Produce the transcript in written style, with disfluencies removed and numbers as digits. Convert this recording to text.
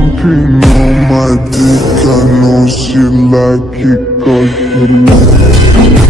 jumping on my dick, I know she like it 'cause it looks